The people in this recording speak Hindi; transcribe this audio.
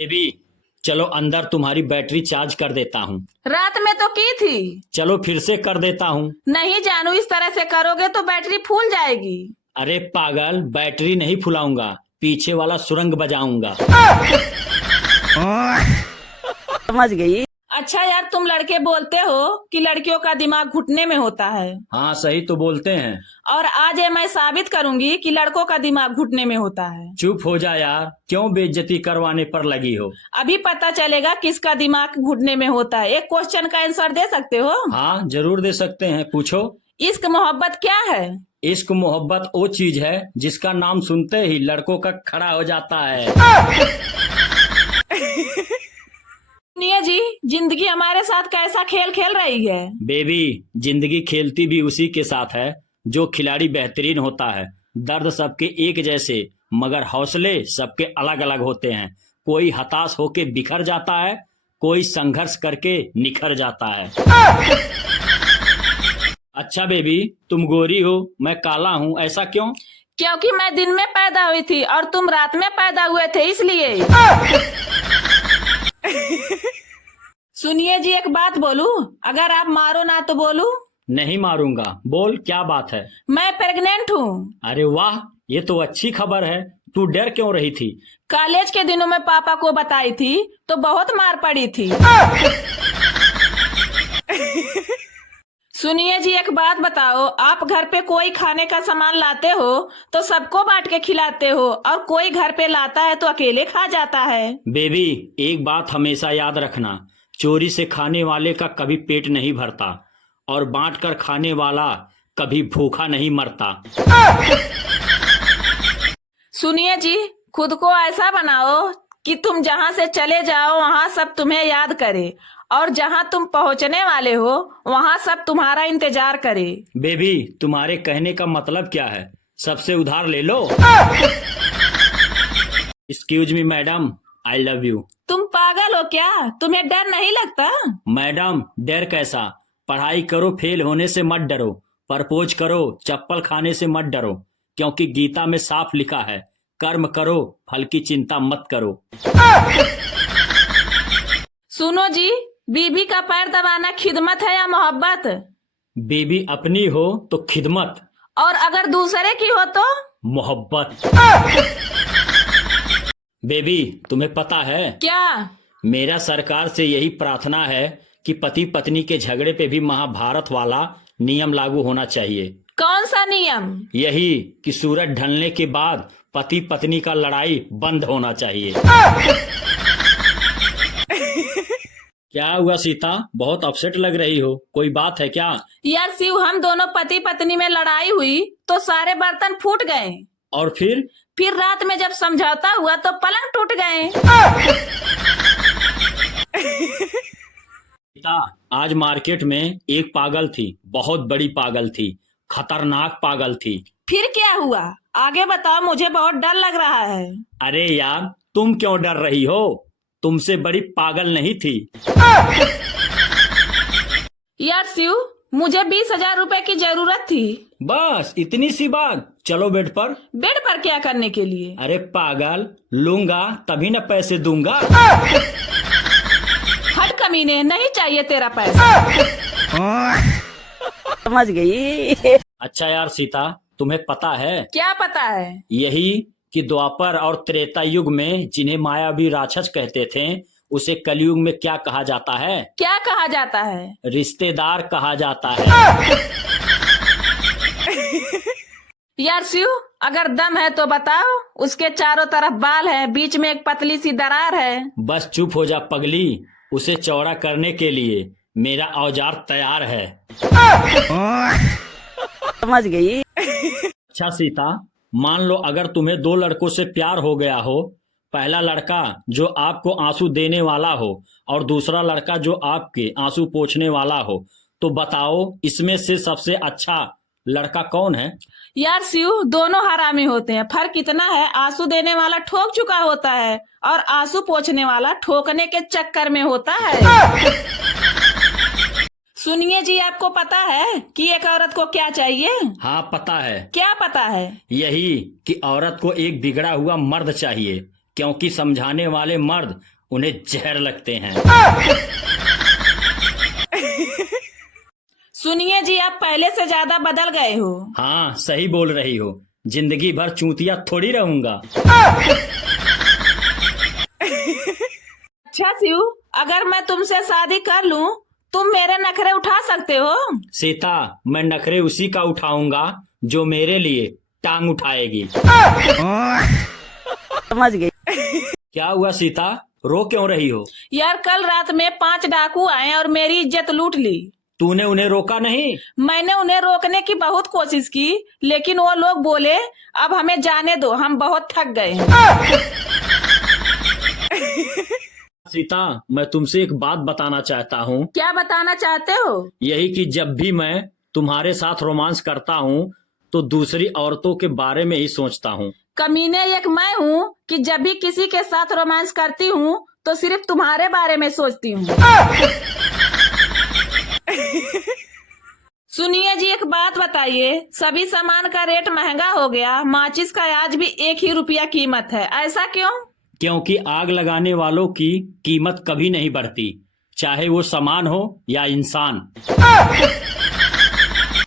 बेबी, चलो अंदर तुम्हारी बैटरी चार्ज कर देता हूँ। रात में तो की थी। चलो फिर से कर देता हूँ। नहीं जानू, इस तरह से करोगे तो बैटरी फूल जाएगी। अरे पागल, बैटरी नहीं फुलाऊंगा, पीछे वाला सुरंग बजाऊंगा। समझ गई। अच्छा यार, तुम लड़के बोलते हो कि लड़कियों का दिमाग घुटने में होता है, हाँ सही तो बोलते हैं। और आज ये मैं साबित करूंगी कि लड़कों का दिमाग घुटने में होता है। चुप हो जा यार, क्यों बेइज्जती करवाने पर लगी हो। अभी पता चलेगा किसका दिमाग घुटने में होता है। एक क्वेश्चन का आंसर दे सकते हो? हाँ जरूर दे सकते हैं, पूछो। इश्क मोहब्बत क्या है? इश्क मोहब्बत वो चीज है जिसका नाम सुनते ही लड़कों का खड़ा हो जाता है। सुनिए जी, जिंदगी हमारे साथ कैसा खेल खेल रही है। बेबी, जिंदगी खेलती भी उसी के साथ है जो खिलाड़ी बेहतरीन होता है। दर्द सबके एक जैसे, मगर हौसले सबके अलग अलग होते हैं। कोई हताश होके बिखर जाता है, कोई संघर्ष करके निखर जाता है। अच्छा बेबी, तुम गोरी हो, मैं काला हूँ, ऐसा क्यों? क्योंकि मैं दिन में पैदा हुई थी और तुम रात में पैदा हुए थे, इसलिए। सुनिए जी, एक बात बोलूं? अगर आप मारो ना तो बोलूं? नहीं मारूंगा, बोल क्या बात है। मैं प्रेग्नेंट हूँ। अरे वाह, ये तो अच्छी खबर है। तू डर क्यों रही थी? कॉलेज के दिनों में पापा को बताई थी तो बहुत मार पड़ी थी। सुनिए जी, एक बात बताओ, आप घर पे कोई खाने का सामान लाते हो तो सबको बांट के खिलाते हो, और कोई घर पे लाता है तो अकेले खा जाता है। बेबी, एक बात हमेशा याद रखना, चोरी से खाने वाले का कभी पेट नहीं भरता, और बांट कर खाने वाला कभी भूखा नहीं मरता। सुनिए जी, खुद को ऐसा बनाओ कि तुम जहाँ से चले जाओ वहाँ सब तुम्हें याद करे, और जहाँ तुम पहुँचने वाले हो वहाँ सब तुम्हारा इंतजार करे। बेबी, तुम्हारे कहने का मतलब क्या है? सबसे उधार ले लो। Excuse me madam, I love you. तुम पागल हो क्या? तुम्हें डर नहीं लगता? मैडम, डर कैसा? पढ़ाई करो, फेल होने से मत डरो। प्रपोज करो, चप्पल खाने से मत डरो, क्योंकि गीता में साफ लिखा है, कर्म करो, फल की चिंता मत करो। सुनो जी, बीबी का पैर दबाना खिदमत है या मोहब्बत? बेबी अपनी हो तो खिदमत, और अगर दूसरे की हो तो? मोहब्बत। बेबी, तुम्हें पता है क्या? मेरा सरकार से यही प्रार्थना है कि पति पत्नी के झगड़े पे भी महाभारत वाला नियम लागू होना चाहिए। कौन सा नियम? यही कि सूरज ढलने के बाद पति पत्नी का लड़ाई बंद होना चाहिए। क्या हुआ सीता, बहुत अपसेट लग रही हो, कोई बात है क्या? यार शिव, हम दोनों पति पत्नी में लड़ाई हुई तो सारे बर्तन फूट गए, और फिर रात में जब समझौता हुआ तो पलंग टूट गए। सीता, आज मार्केट में एक पागल थी, बहुत बड़ी पागल थी, खतरनाक पागल थी। फिर क्या हुआ? आगे बताओ, मुझे बहुत डर लग रहा है। अरे यार, तुम क्यों डर रही हो? तुमसे बड़ी पागल नहीं थी। यार शिव, मुझे 20,000 रुपए की जरूरत थी। बस इतनी सी बात? चलो बेड पर। बेड पर क्या करने के लिए? अरे पागल, लूंगा तभी न पैसे दूंगा। हट कमीने, नहीं चाहिए तेरा पैसा। समझ गई। अच्छा यार सीता, तुम्हें पता है? क्या पता है? यही कि द्वापर और त्रेता युग में जिन्हें मायावी राक्षस कहते थे, उसे कलयुग में क्या कहा जाता है? क्या कहा जाता है? रिश्तेदार कहा जाता है। यार शिव, अगर दम है तो बताओ, उसके चारों तरफ बाल हैं, बीच में एक पतली सी दरार है। बस चुप हो जा पगली, उसे चौड़ा करने के लिए मेरा औजार तैयार है। समझ गई। अच्छा सीता, मान लो अगर तुम्हें दो लड़कों से प्यार हो गया हो, पहला लड़का जो आपको आंसू देने वाला हो और दूसरा लड़का जो आपके आंसू पोंछने वाला हो, तो बताओ इसमें से सबसे अच्छा लड़का कौन है? यार शिव, दोनों हरामी होते हैं, फर्क इतना है, आंसू देने वाला ठोक चुका होता है और आंसू पोंछने वाला ठोकने के चक्कर में होता है। सुनिए जी, आपको पता है कि एक औरत को क्या चाहिए? हाँ पता है। क्या पता है? यही कि औरत को एक बिगड़ा हुआ मर्द चाहिए, क्योंकि समझाने वाले मर्द उन्हें जहर लगते हैं। सुनिए जी, आप पहले से ज्यादा बदल गए हो। हाँ, सही बोल रही हो। जिंदगी भर चूतिया थोड़ी रहूंगा। अच्छा शिव, अगर मैं तुमसे शादी कर लूं, तुम मेरे नखरे उठा सकते हो? सीता, मैं नखरे उसी का उठाऊंगा जो मेरे लिए टांग उठाएगी। समझ गई। क्या हुआ सीता, रो क्यों रही हो? यार, कल रात में 5 डाकू आए और मेरी इज्जत लूट ली। तूने उन्हें रोका नहीं? मैंने उन्हें रोकने की बहुत कोशिश की, लेकिन वो लोग बोले अब हमें जाने दो, हम बहुत थक गए हैं। सीता, मैं तुमसे एक बात बताना चाहता हूँ। क्या बताना चाहते हो? यही कि जब भी मैं तुम्हारे साथ रोमांस करता हूँ तो दूसरी औरतों के बारे में ही सोचता हूँ। कमीने एक मैं हूँ कि जब भी किसी के साथ रोमांस करती हूँ तो सिर्फ तुम्हारे बारे में सोचती हूँ। सुनिए जी, एक बात बताइए, सभी सामान का रेट महंगा हो गया, माचिस का आज भी 1 ही रुपया कीमत है, ऐसा क्यों? क्योंकि आग लगाने वालों की कीमत कभी नहीं बढ़ती, चाहे वो सामान हो या इंसान।